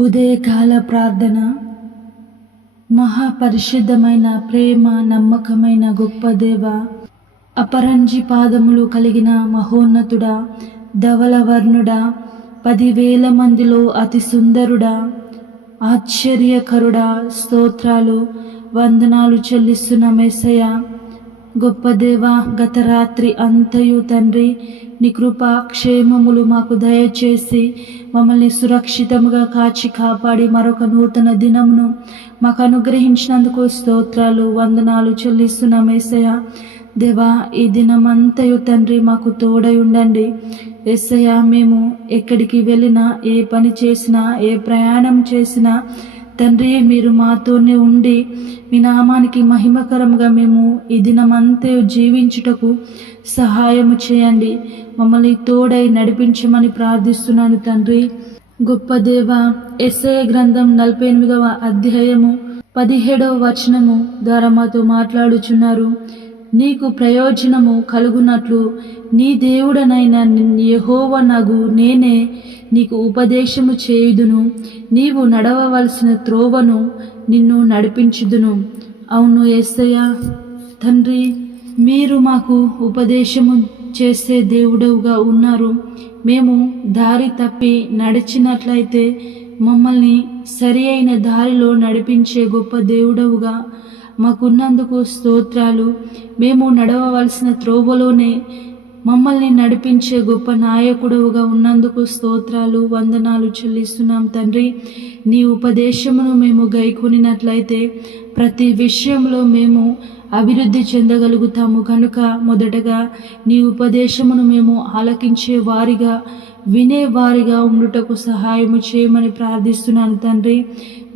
ఉదయకాల ప్రార్థన. మహాపరిశుద్ధమైన ప్రేమ నమ్మకమైన గొప్ప దేవ అపరంజి పాదములు కలిగిన మహోన్నతుడా ధవలవర్ణుడా పదివేల మందిలో అతి సుందరుడా ఆశ్చర్యకరుడా స్తోత్రాలు వందనాలు చెల్లిస్తున్న మెస్సయ గొప్ప దేవా గత రాత్రి అంతయు తండ్రి నీ కృప క్షేమములు మాకు దయచేసి మమ్మల్ని సురక్షితముగా కాచి కాపాడి మరొక నూతన దినమును మాకు అనుగ్రహించినందుకు స్తోత్రాలు వందనాలు చెల్లిస్తున్నాం ఏసయ్య. దేవా ఈ దినమంతయు తండ్రి మాకు తోడై ఉండండి. ఎస్సయ్య మేము ఎక్కడికి వెళ్ళినా ఏ పని చేసినా ఏ ప్రయాణం చేసినా తండ్రి మీరు మాతోనే ఉండి మీ నామానికి మహిమకరంగా మేము ఈ దినమంతే జీవించుటకు సహాయము చేయండి. మమ్మల్ని తోడై నడిపించమని ప్రార్థిస్తున్నాను తండ్రి. గొప్ప దేవ ఎస్ఐ గ్రంథం నలభై ఎనిమిదవ అధ్యాయము పదిహేడవ వచనము ద్వారా మాతో మాట్లాడుచున్నారు. నీకు ప్రయోజనము కలుగునట్లు నీ దేవుడనైన యెహోవ నగు నేనే నీకు ఉపదేశము చేయుదును. నీవు నడవవలసిన త్రోవను నిన్ను నడిపించుదును. అవును ఏసయ్య. తండ్రి మీరు మాకు ఉపదేశము చేసే దేవుడవుగా ఉన్నారు. మేము దారి తప్పి నడిచినట్లయితే మమ్మల్ని సరి అయిన దారిలో నడిపించే గొప్ప దేవుడవుగా మాకున్నందుకు స్తోత్రాలు. మేము నడవవలసిన త్రోవలోనే మమ్మల్ని నడిపించే గొప్ప నాయకుడుగా ఉన్నందుకు స్తోత్రాలు వందనాలు చెల్లిస్తున్నాం తండ్రి. నీ ఉపదేశమును మేము గైకొనినట్లయితే ప్రతి విషయంలో మేము అభివృద్ధి చెందగలుగుతాము. కనుక మొదటగా నీ ఉపదేశమును మేము ఆలకించే వారిగా వినేవారిగా ఉండుటకు సహాయము చేయమని ప్రార్థిస్తున్నాను తండ్రి.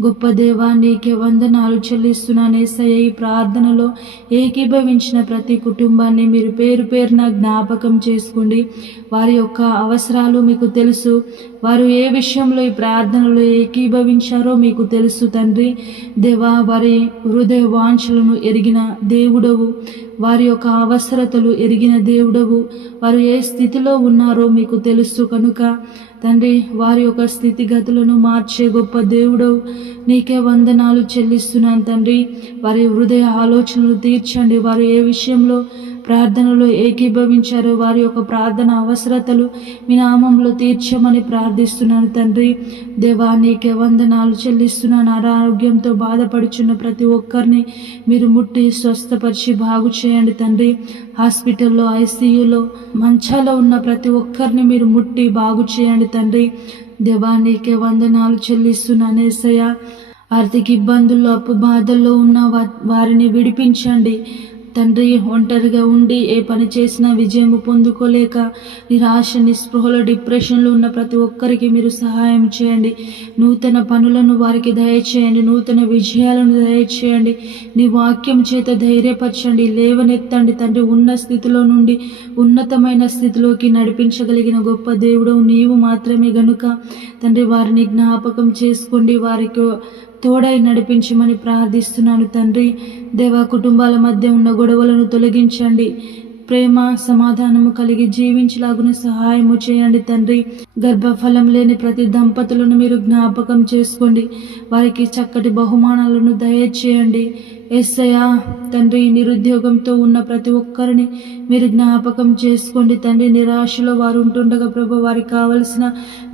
గొప్ప దేవా నీకే వందనాలు చెల్లిస్తున్నాను. ఏసయ్య ఈ ప్రార్థనలో ఏకీభవించిన ప్రతి కుటుంబాన్ని మీరు పేరు పేరున జ్ఞాపకం చేసుకోండి. వారి యొక్క అవసరాలు మీకు తెలుసు. వారు ఏ విషయంలో ఈ ప్రార్థనలో ఏకీభవించారో మీకు తెలుసు తండ్రి. దేవా వారి హృదయ వాంఛలను ఎరిగిన దేవుడవు. వారి యొక్క అవసరతలు ఎరిగిన దేవుడవు. వారు ఏ స్థితిలో ఉన్నారో మీకు తెలుసు కనుక తండ్రి వారి యొక్క స్థితిగతులను మార్చే గొప్ప దేవుడవు. నీకే వందనాలు చెల్లిస్తున్నాను తండ్రి. వారి హృదయ ఆలోచనలు తీర్చండి. వారు ఏ విషయంలో ప్రార్థనలో ఏకీభవించారో వారి యొక్క ప్రార్థన అవసరతలు మీ నామంలో తీర్చమని ప్రార్థిస్తున్నాను తండ్రి. దేవా నీకే వందనాలు చెల్లిస్తున్నాను అనారోగ్యంతో బాధపడుచున్న ప్రతి ఒక్కరిని మీరు ముట్టి స్వస్థపరిచి బాగు చేయండి తండ్రి. హాస్పిటల్లో ఐసీయూలో మంచాలో ఉన్న ప్రతి ఒక్కరిని మీరు ముట్టి బాగు చేయండి తండ్రి. దేవా నీకే వందనాలు చెల్లిస్తున్నాను ఏసయ్య ఆర్థిక ఇబ్బందుల్లో అప్పు బాధల్లో ఉన్న వారిని విడిపించండి. తండ్రి ఒంటరిగా ఉండి ఏ పని చేసినా విజయం పొందుకోలేక నిరాశ నిస్పృహలో డిప్రెషన్లో ఉన్న ప్రతి ఒక్కరికి మీరు సహాయం చేయండి. నూతన పనులను వారికి దయచేయండి. నూతన విజయాలను దయచేయండి. నీ వాక్యం చేత ధైర్యపరచండి. లేవనెత్తండి. తండ్రి ఉన్న స్థితిలో నుండి ఉన్నతమైన స్థితిలోకి నడిపించగలిగిన గొప్ప దేవుడు నీవు మాత్రమే గనుక తండ్రి వారిని జ్ఞాపకం చేసుకోండి. వారికి తోడై నడిపించమని ప్రార్థిస్తున్నాను తండ్రి. దేవా కుటుంబాల మధ్య ఉన్న గొడవలను తొలగించండి. ప్రేమ సమాధానము కలిగి జీవించలాగున సహాయము చేయండి తండ్రి. గర్భఫలం లేని ప్రతి దంపతులను మీరు జ్ఞాపకం చేసుకోండి. వారికి చక్కటి బహుమానాలను దయచేయండి. ఎస్సయా తండ్రి నిరుద్యోగంతో ఉన్న ప్రతి ఒక్కరిని మీరు జ్ఞాపకం చేసుకోండి తండ్రి. నిరాశలో వారు ఉంటుండగా ప్రభు వారికి కావలసిన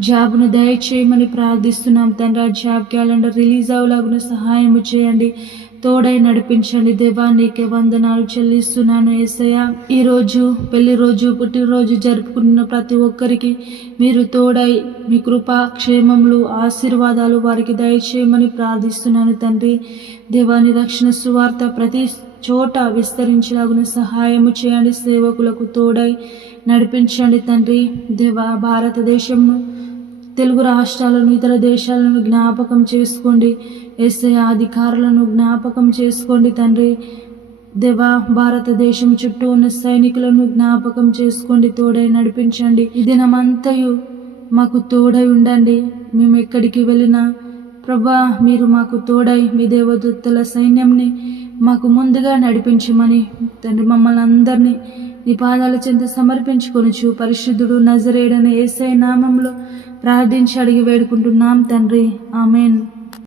జాబ్ను దయచేయమని ప్రార్థిస్తున్నాం తండ్రి. ఆ జాబ్ క్యాలెండర్ రిలీజ్ అవ్వలాగున సహాయము చేయండి. తోడై నడిపించండి దేవా నీకే వందనాలు చెల్లిస్తున్నాను ఏసయ్య. ఈరోజు పెళ్ళి రోజు పుట్టినరోజు జరుపుకున్న ప్రతి ఒక్కరికి మీరు తోడై మీ కృపా క్షేమములు ఆశీర్వాదాలు వారికి దయచేయమని ప్రార్థిస్తున్నాను తండ్రి. దేవాని రక్షణ సువార్త ప్రతి చోట విస్తరించలాగున సహాయము చేయండి. సేవకులకు తోడై నడిపించండి తండ్రి. దేవా భారతదేశంను తెలుగు రాష్ట్రాలను ఇతర దేశాలను జ్ఞాపకం చేసుకోండి. ఎస్ఐ అధికారులను జ్ఞాపకం చేసుకోండి తండ్రి. దేవా భారతదేశం చుట్టూ ఉన్న సైనికులను జ్ఞాపకం చేసుకోండి తోడై నడిపించండి. ఈ దినమంతయు మాకు తోడై ఉండండి. మేము ఎక్కడికి వెళ్ళినా ప్రభా మీరు మాకు తోడై మీ దేవదూతల సైన్యంని మాకు ముందుగా నడిపించమని తండ్రి మమ్మల్ని అందరినీ నీ పాదాల చెంత సమర్పించుకొనుచు పరిశుద్ధుడు నజరేడని ఏసై నామంలో ప్రార్థించి అడిగి వేడుకుంటున్నాం తండ్రి. ఆమెన్.